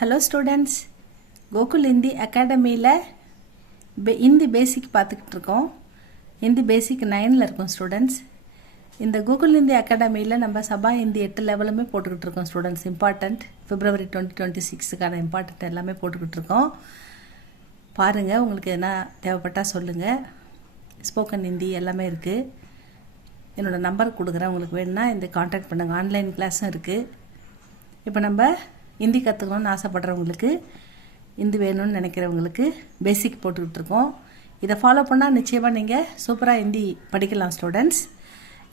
Hello students, Gokul Hindi Academy Hindi Basic பார்த்துக்கிட்டு இருக்கோம். Hindi Basic 9ல இருக்கோம் students. இந்த Gokul Hindi Academy நம்ம சபா ஹிந்தி 8 லெவலுமே போட்டுக்கிட்டு இருக்கோம் students. இம்பார்ட்டன்ட் February 2026க்கான இம்பார்ட்டன்ட் எல்லாமே போட்டுக்கிட்டு இருக்கோம். பாருங்க, உங்களுக்கு என்ன தேவைப்பட்டா சொல்லுங்க. ஸ்போக்கன் ஹிந்தி எல்லாமே இருக்கு. என்னோட நம்பர் கொடுக்குறேன், உங்களுக்கு வேணும்னா இந்த கான்டாக்ட் பண்ணுங்க. ஆன்லைன் கிளாஸும் இருக்கு. இப்போ நம்ம ஹிந்தி கற்றுக்கணும்னு ஆசைப்படுறவங்களுக்கு, ஹிந்தி வேணும்னு நினைக்கிறவங்களுக்கு பேசிக் போட்டுக்கிட்டு இருக்கோம். இதை ஃபாலோ பண்ணால் நிச்சயமாக நீங்கள் சூப்பராக ஹிந்தி படிக்கலாம் ஸ்டூடெண்ட்ஸ்.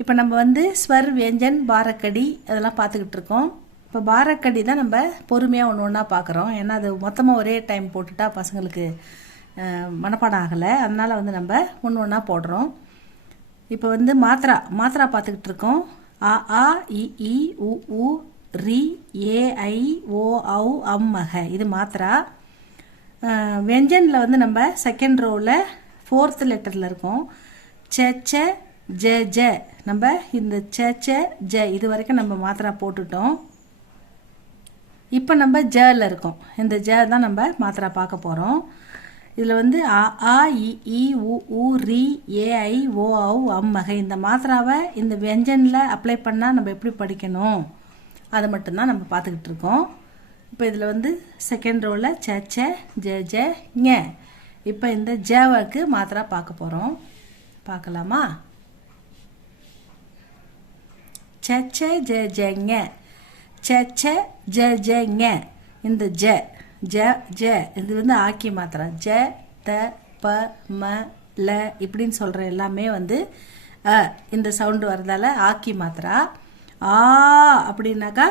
இப்போ நம்ம ஸ்வர், வியஞ்சன், பாரக்கடி அதெல்லாம் பார்த்துக்கிட்டு இருக்கோம். இப்போ பாரக்கடி தான் நம்ம பொறுமையாக ஒன்று ஒன்றா பார்க்குறோம். ஏன்னா அது மொத்தமாக ஒரே டைம் போட்டுட்டா பசங்களுக்கு மனப்பாடம் ஆகலை. அதனால் நம்ம ஒன்று ஒன்றா போடுறோம். இப்போ மாத்திரா பார்த்துக்கிட்டு இருக்கோம். ஆ ஆ இ இ உ உ ரி ஏ ஐ ஓ ஔ அம் மக, இது மாத்திரா. வெஞ்சனில் நம்ம செகண்ட் ரோவில் 4th லெட்டரில் இருக்கோம். ச ச ஜ ஜ, நம்ம இந்த ச ச ஜ இது வரைக்கும் நம்ம மாத்திரா போட்டுட்டோம். இப்போ நம்ம ஜல இருக்கோம். இந்த ஜ தான் நம்ம மாத்திரா பார்க்க போகிறோம். இதில் ஆ ஆ இ இ உ உ ரி ஏ ஐ ஓ ஔ அம் மக, இந்த மாத்திராவை இந்த வெஞ்சனில் அப்ளை பண்ணால் நம்ம எப்படி படிக்கணும் அதை மட்டும்தான் நம்ம பார்த்துக்கிட்டு இருக்கோம். இப்போ இதில் செகண்ட் ரோவில் ச ச ஜ ஜ ஞ. இப்போ இந்த ஜவுக்கு மாத்திரா பார்க்க போகிறோம். பார்க்கலாமா? ச ச ஜ ஜ ஞ, ச ச ஜ ஜ ஞ. இந்த ஜ ஜ ஜ இது ஆக்கி மாத்திரா. ஜ த ப ம ல இப்படின்னு சொல்கிற எல்லாமே இந்த சவுண்டு வரதால ஆக்கி மாத்திரா. ஆ அப்படின்னாக்கா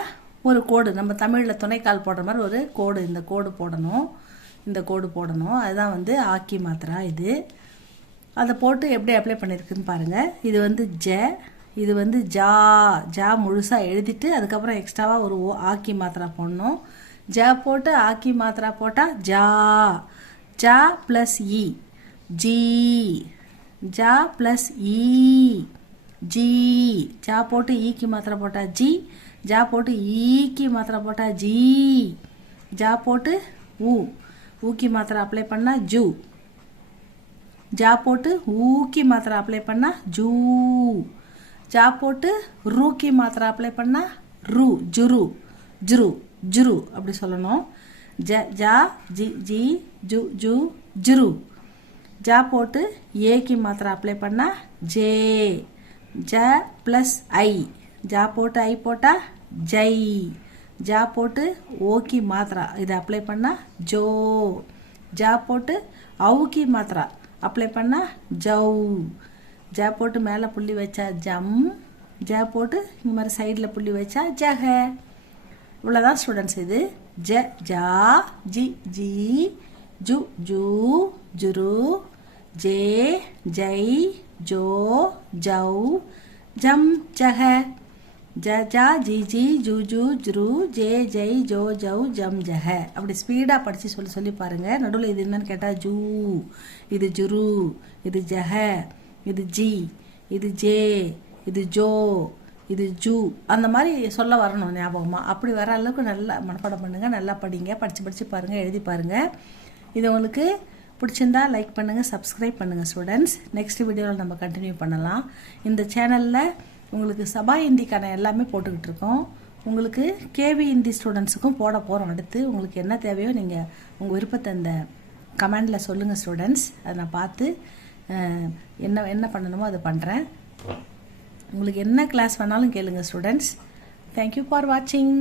ஒரு கோடு, நம்ம தமிழில் துணைக்கால் போடுற மாதிரி ஒரு கோடு, இந்த கோடு போடணும். இந்த கோடு போடணும். அதுதான் ஆக்கி மாத்திரா. இது அதை போட்டு எப்படி அப்ளை பண்ணியிருக்குன்னு பாருங்கள். இது ஜ, இது ஜா. ஜா முழுசாக எழுதிட்டு அதுக்கப்புறம் எக்ஸ்ட்ராவாக ஒரு ஆக்கி மாத்திரா போடணும். ஜ போட்டு ஆக்கி மாத்திரா போட்டால் ஜா. ஜா ப்ளஸ் இ ஜி, ஜா ப்ளஸ் இ ஜி. ஜா போட்டு ஈக்கி மாத்திரை போட்டா ஜி. ஜா போட்டு ஈக்கி மாத்திரை போட்டா ஜி. ஜா போட்டு ஊக்கி மாத்திரை அப்ளை பண்ணா ஜூ. ஜா போட்டு ஊக்கி மாத்திரை அப்ளை பண்ணா ஜூ. ஜா போட்டு ரூக்கி மாத்திரை அப்ளை பண்ணா ரூ. ஜுரு ஜுரு ஜுரு அப்படி சொல்லணும். ஜா ஜி ஜி ஜு ஜு ஜுரு. ஜா போட்டு ஏக்கி மாத்திரை அப்ளை பண்ணா ஜே. ஜ ப்ளஸ் ஐ, ஜா போட்டு ஐ போட்டா ஜை. ஜா போட்டு ஓக்கி மாத்திரா இதை அப்ளை பண்ணா ஜோ. ஜா போட்டு அவுக்கி மாத்திரா அப்ளை பண்ணா ஜௌ. ஜா போட்டு மேலே புள்ளி வச்சா ஜம். ஜா போட்டு இந்த மாதிரி சைடில் புள்ளி வச்சா ஜக. இவ்வளோதான் ஸ்டூடெண்ட்ஸ். இது ஜ ஜா ஜி ஜி ஜு ஜூ ஜுரு ஜே ஜை ஜோ ஜௌ ஜம் ஜக. ஜ ஜா ஜி ஜி ஜு ஜு ஜுரு ஜே ஜை ஜோ ஜௌ ஜம் ஜக. அப்படி ஸ்பீடாக படித்து சொல்லி பாருங்கள். நடுவில் இது என்னன்னு கேட்டால் ஜூ, இது ஜுரு, இது ஜக, இது ஜி, இது ஜே, இது ஜோ, இது ஜூ. அந்த மாதிரி சொல்ல வரணும் ஞாபகமாக. அப்படி வர அளவுக்கு நல்லா மனப்பாடம் பண்ணுங்கள். நல்லா படிங்க. படித்து பாருங்கள், எழுதி பாருங்கள். இது உங்களுக்கு பிடிச்சிருந்தா லைக் பண்ணுங்கள், சப்ஸ்கிரைப் பண்ணுங்கள் ஸ்டூடெண்ட்ஸ். நெக்ஸ்ட் வீடியோவில் நம்ம கண்டினியூ பண்ணலாம். இந்த சேனலில் உங்களுக்கு சபா ஹிந்திக்கான எல்லாமே போட்டுக்கிட்டு இருக்கோம். உங்களுக்கு கேவி ஹிந்தி ஸ்டூடெண்ட்ஸுக்கும் போட போகிறோம். அடுத்து உங்களுக்கு என்ன தேவையோ நீங்கள் உங்கள் விருப்பத்தை இந்த கமெண்டில் சொல்லுங்கள் ஸ்டூடெண்ட்ஸ். அதை நான் பார்த்து என்ன பண்ணணுமோ அதை பண்ணுறேன். உங்களுக்கு என்ன கிளாஸ் வேணாலும் கேளுங்க ஸ்டூடெண்ட்ஸ். தேங்க்யூ ஃபார் வாட்சிங்.